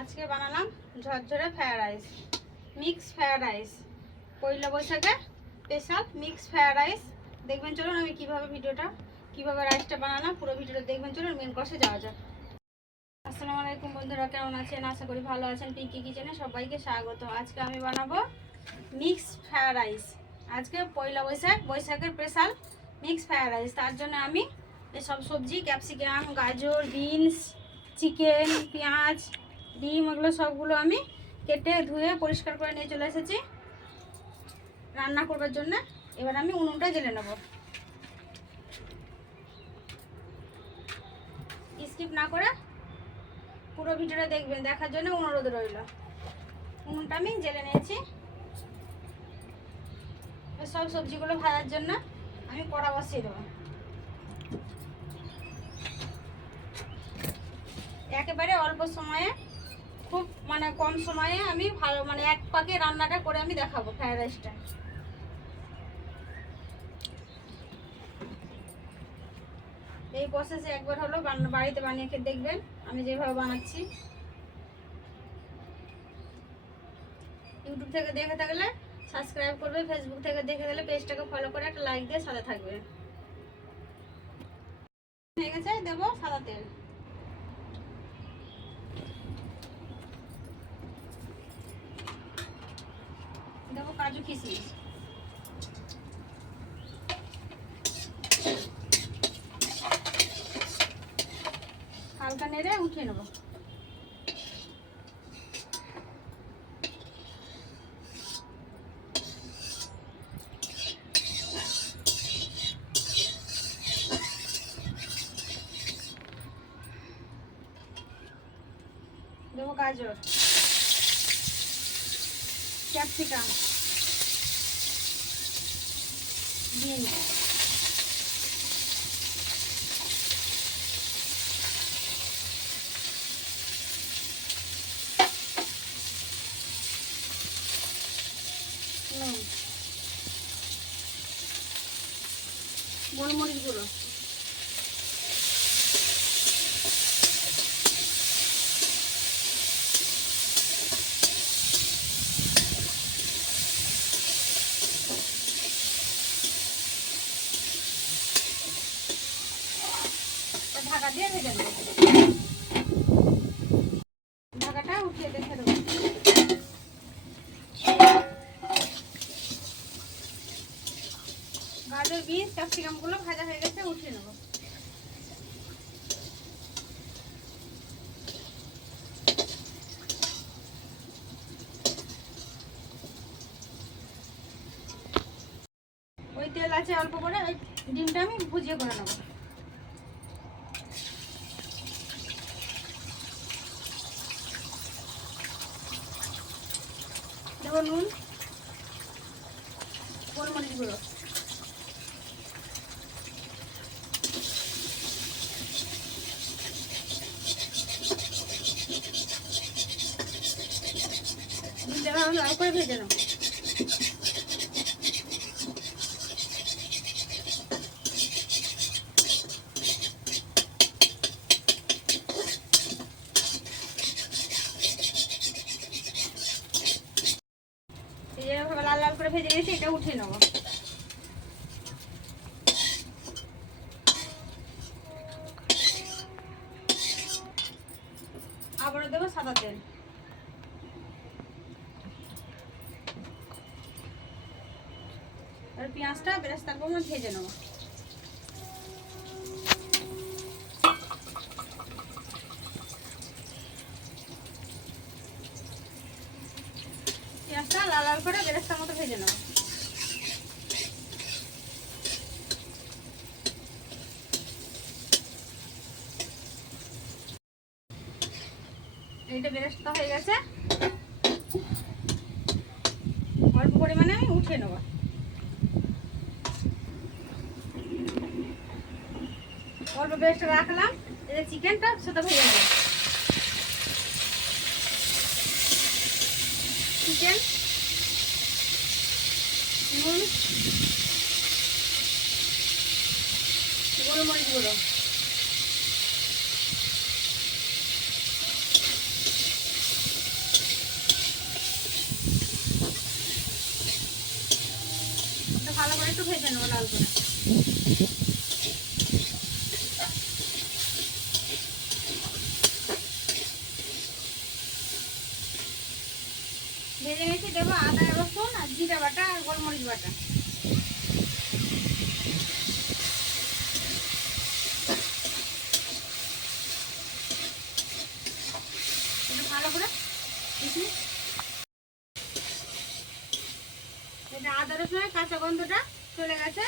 আজকে বানালাম ঝরঝরে fried rice mix fried rice. পয়লা বৈশাখে স্পেশাল মিক্স ফ্রায়েড রাইস। দেখবেন চলুন আমি কীভাবে ভিডিওটা, কীভাবে রাইসটা বানালাম, পুরো ভিডিওটা দেখবেন চলুন মেন কোর্সে যাওয়া যাক। আসসালামু আলাইকুম বন্ধুরা, কেমন আছেন? আশা করি ভালো আছেন। পিঙ্কি কিচেনে সবাইকে স্বাগত। আজকে আমি বানাবো মিক্স ফ্রায়েড রাইস। আজকে পয়লা বৈশাখ, বৈশাখের স্পেশাল মিক্স ফ্রায়েড রাইস। তার জন্য আমি সব সবজি, ক্যাপসিকাম, গাজর, বিনস, চিকেন, পেঁয়াজ ডিম এগুলো সবগুলো আমি কেটে ধুয়ে পরিষ্কার করে নিয়ে চলে এসেছি। রান্না করবার জন্য। এবার আমি উনুনটা জেলে নেব। স্কিপ না করে পুরো ভিডিওটা দেখবেন, দেখার জন্য অনুরোধ রইল। উনুনটা আমি জেলে নিয়েছি। সব সবজিগুলো ভাজার জন্য আমি কড়া বসিয়ে দেবো। একেবারে অল্প সময়ে মানে কম সময়ে আমি ভালো মানে এক পাকে রান্নাটা করে আমি দেখাবো ফ্রায়েড রাইসটা এই প্রসেসে একবার হলো বাড়িতে বানিয়ে খেয়ে দেখবেন, আমি যেভাবে বানাচ্ছি। ইউটিউব থেকে দেখে থাকলে সাবস্ক্রাইব করবে ফেসবুক থেকে দেখে গেলে পেজটাকে ফলো করে একটা লাইক দিয়ে সাথে থাকবে। হয়ে গেছে, দেবো সাদা তেল। কিশমিশ হালকা নেড়ে উঠিয়ে নেব। দেবো গাজর। ক্যাপসিকাম। বিন নুন। গোলমরিচ গুঁড়ো তা ঢাকা দিয়ে ভেজে নেব ঢাকাটা উঠিয়ে দেখে দেবো গাজর বিনস ক্যাপসিকামগুলো ভাজা হয়ে গেছে, উঠিয়ে নেব। ওই তেল আছে অল্প করে, ওই ডিমটা আমি ভুজিয়ে করে নেব। দেবো নুন, গোলমরিচ গুঁড়ো ডিমটা ভালো লাল করে ভেজে লাল লাল করে ভেজে এটা নেব। দেবো সাদা তেল। পেঁয়াজটা বেরেস্তার পর ভেজে নেব। পেঁয়াজটা লাল লাল করে বেরেস্তার মতো ভেজে নেব। এইটা বেরেস্তা হয়ে গেছে। অল্প পরিমাণে আমি উঠিয়ে নেব। অল্প বেশটা রাখলাম এতে চিকেনটা সেটা ভেজে নেব। চিকেন, নুন, গোলমরিচ গুঁড়ো। ভালো করে একটু ভেজে নেব লাল করে। নিয়েছি দেবো আদা রসুন আর জিরা বাটা আর গোলমরিচ বাটা। ভালো করে আদা রসুনের কাঁচা গন্ধটা চলে গেছে।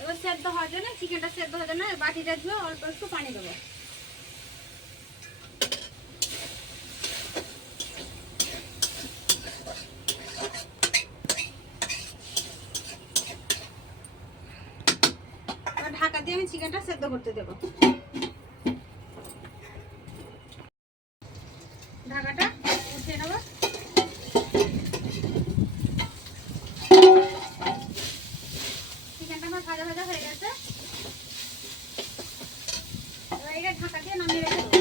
এবার সেদ্ধ হওয়ার জন্য, চিকেনটা সেদ্ধ হওয়ার জন্য বাটিটা ধুয়ে অল্প একটু পানি দেবো এবার ঢাকা দিয়ে আমি চিকেনটা সেদ্ধ করতে দেবো। ঢাকাটা উঠিয়ে নেব চিকেনটা আমার ভাজা ভাজা হয়ে গেছে এবার এটা ঢাকা দিয়ে নামিয়ে রেখে দেবো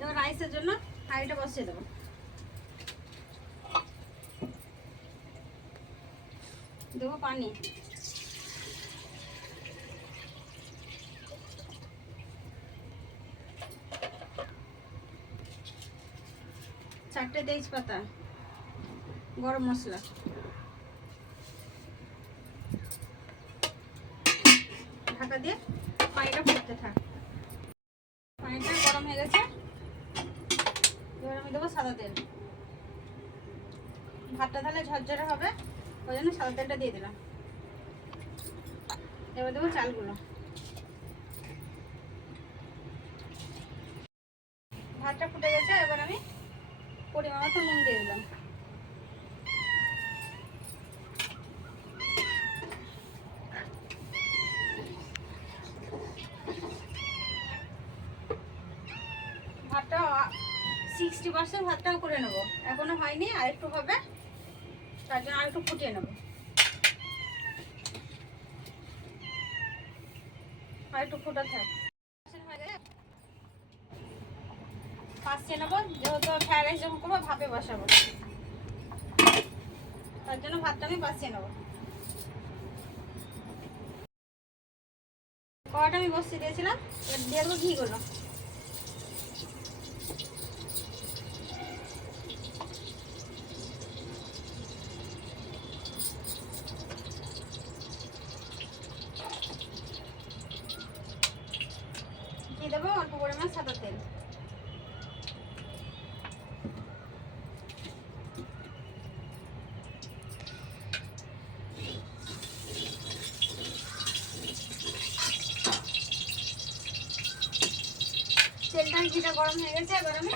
এবার রাইসের জন্য হাঁড়িটা বসিয়ে দেবো। দেবো পানি। চারটে তেজপাতা গরম মশলা। ঢাকা দিয়ে পানিটা ফুটতে থাক পানিটা গরম হয়ে গেছে এবার আমি দেবো সাদা তেল ভাতটা তাহলে ঝরঝরে হবে, ওই জন্য সাদা তেলটা দিয়ে দিলাম। এবার দেবো চালগুলো। ভাতটা ফুটে গেছে, এবার আমি পরিমাণ মতো নুন দিয়ে দিলাম। ভাতটা সিক্সটি পার্সেন্ট ভাতটাও করে নেব। এখনও হয়নি আর একটু হবে। তার জন্য আর একটু ফুটিয়ে নেব। আর একটু ফুটা থাক পাঁচশে নেব, যেহেতু ফ্রাইড রাইস যখন করব, ভাপে বসাবো। তার জন্য ভাতটা আমি পাঁচশে নেব। কড়াটা আমি বসিয়ে দিয়েছিলাম, এবার দিয়ে দেবো ঘিগুলো দিয়ে দেবো, অল্প পরিমাণ সাদা তেল। তেলটা ঘিটা গরম হয়ে গেছে, এবার আমি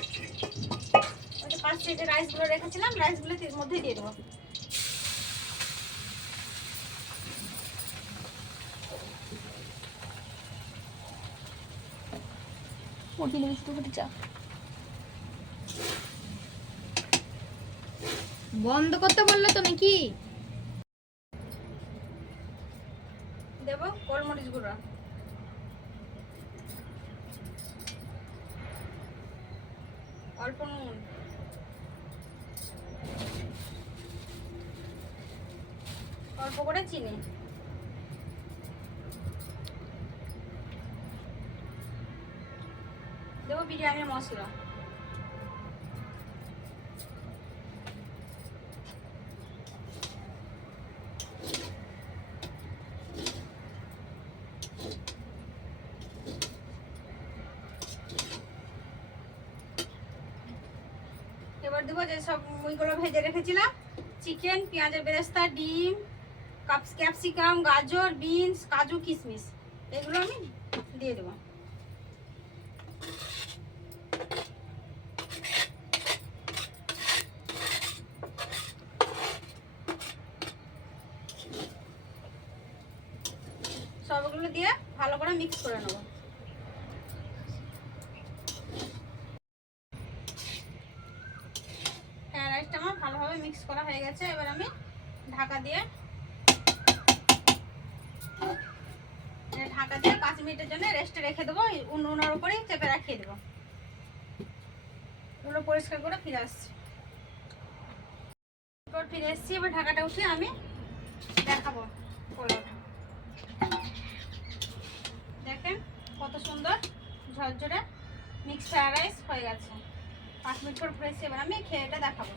যে পাঁচ যে রাইসগুলো রেখেছিলাম রাইসগুলো এর মধ্যে দিয়ে দেবো। বন্ধ করতে বললে তুমি কি? দেবো গোলমরিচ গুঁড়ো। অল্প নুন। অল্প করে চিনি। দেবো বিরিয়ানি মশলা। এবার দেবো যে সব ওইগুলো ভেজে রেখেছিলাম। চিকেন পেঁয়াজের বেরেস্তা, ডিম ক্যাপসিকাম গাজর বিনস কাজু, কিশমিশ। এগুলো আমি দিয়ে দেবো। সবগুলো দিয়ে ভালো করে মিক্স করে নেব। ফ্রাইড রাইসটা আমার ভালোভাবে মিক্স করা হয়ে গেছে। এবার আমি ঢাকা দিয়ে ঢাকা দিয়ে পাঁচ মিনিটের জন্য রেস্টে রেখে দেবো। এই উন- উনার উপরেই চেপে রাখিয়ে দেবো। এগুলো পরিষ্কার করে ফিরে আসছি। ফিরে এসেছি, এবার ঢাকাটা উঠে আমি দেখাবো পোলাওটা দেখেন কত সুন্দর ঝরঝরে মিক্স ফ্রাইড রাইস হয়ে গেছে। পাঁচ মিনিট পর ফিরে এসেছি এবার আমি খেয়ে এটা দেখাবো।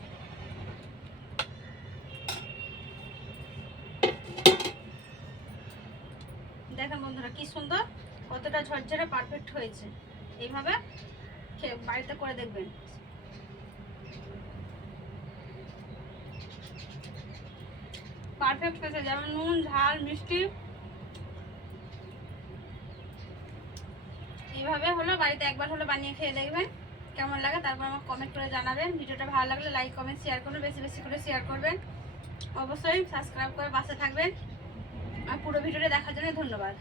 দেখেন বন্ধুরা কি সুন্দর, কতটা ঝরঝরে পারফেক্ট হয়েছে। এইভাবে বাড়িতে করে দেখবেন। পারফেক্ট হয়েছে, যেমন নুন, ঝাল, মিষ্টি। এইভাবে হলো, বাড়িতে একবার হলো বানিয়ে খেয়ে দেখবেন কেমন লাগে। তারপর আমার কমেন্ট করে জানাবেন। ভিডিওটা ভালো লাগলে লাইক কমেন্ট শেয়ার করুন, বেশি বেশি করে শেয়ার করবেন। অবশ্যই সাবস্ক্রাইব করে পাশে থাকবেন। আর পুরো ভিডিওটা দেখার জন্য ধন্যবাদ।